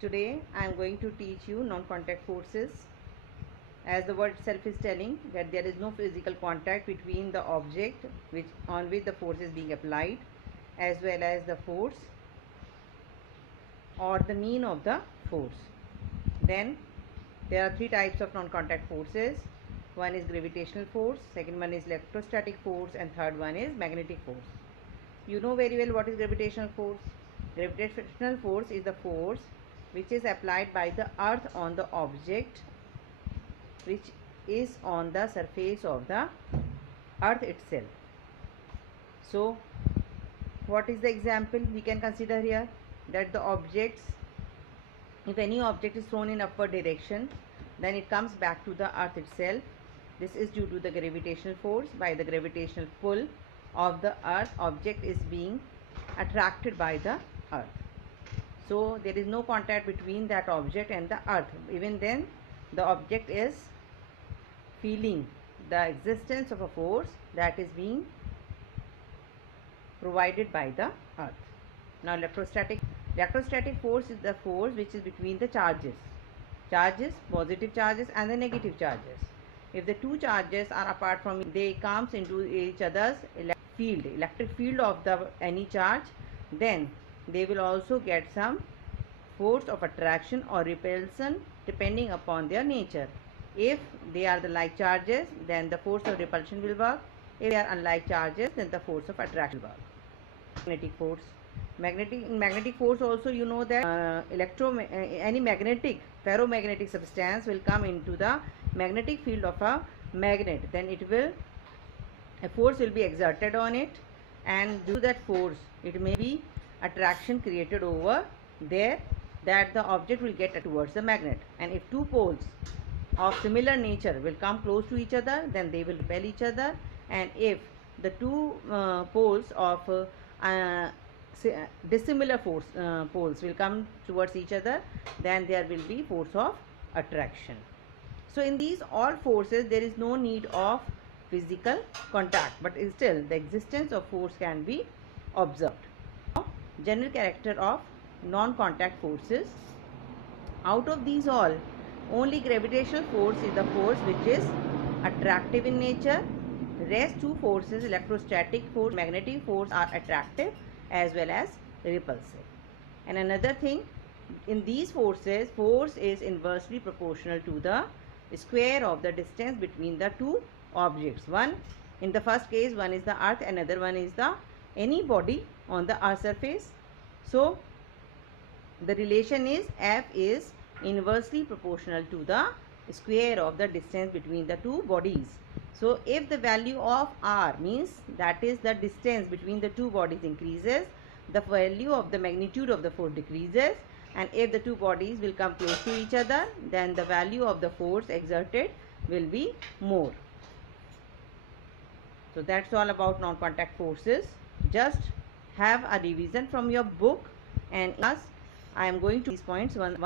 Today I am going to teach you non-contact forces. As the word itself is telling that there is no physical contact between the object on which the force is being applied as well as the force or the mean of the force. Then there are three types of non-contact forces. One is gravitational force, second one is electrostatic force, and third one is magnetic force. You know very well what is gravitational force. Gravitational force is the force which is applied by the earth on the object which is on the surface of the earth itself. So what is the example we can consider here? That the objects, if any object is thrown in upward direction, then it comes back to the earth itself. This is due to the gravitational force. By the gravitational pull of the earth, object is being attracted by the earth. So there is no contact between that object and the earth. Even then the object is feeling the existence of a force that is being provided by the earth. Now electrostatic force is the force which is between the charges, positive charges and the negative charges. If the two charges are apart from it, they comes into each other's electric field of the any charge, then they will also get some force of attraction or repulsion depending upon their nature. If they are the like charges, then the force of repulsion will work. If they are unlike charges, then the force of attraction will work. Magnetic force. Magnetic force also, you know that any ferromagnetic substance will come into the magnetic field of a magnet. Then a force will be exerted on it, and due to that force it may be attraction created over there that the object will get towards the magnet. And if two poles of similar nature will come close to each other, then they will repel each other. And if the two poles of dissimilar poles will come towards each other, then there will be force of attraction. So in these all forces there is no need of physical contact, but still the existence of force can be observed. Now, general character of non-contact forces. Out of these all, only gravitational force is the force which is attractive in nature. Rest two forces, electrostatic force, magnetic force, are attractive as well as repulsive. And another thing, in these forces, force is inversely proportional to the square of the distance between the two objects. One, in the first case, one is the earth, another one is the any body on the earth surface. So the relation is F is inversely proportional to the square of the distance between the two bodies. So if the value of R, means that is the distance between the two bodies, increases, the value of the magnitude of the force decreases. And if the two bodies will come close to each other, then the value of the force exerted will be more. So that's all about non-contact forces. Just have a revision from your book, and I am going to these points one.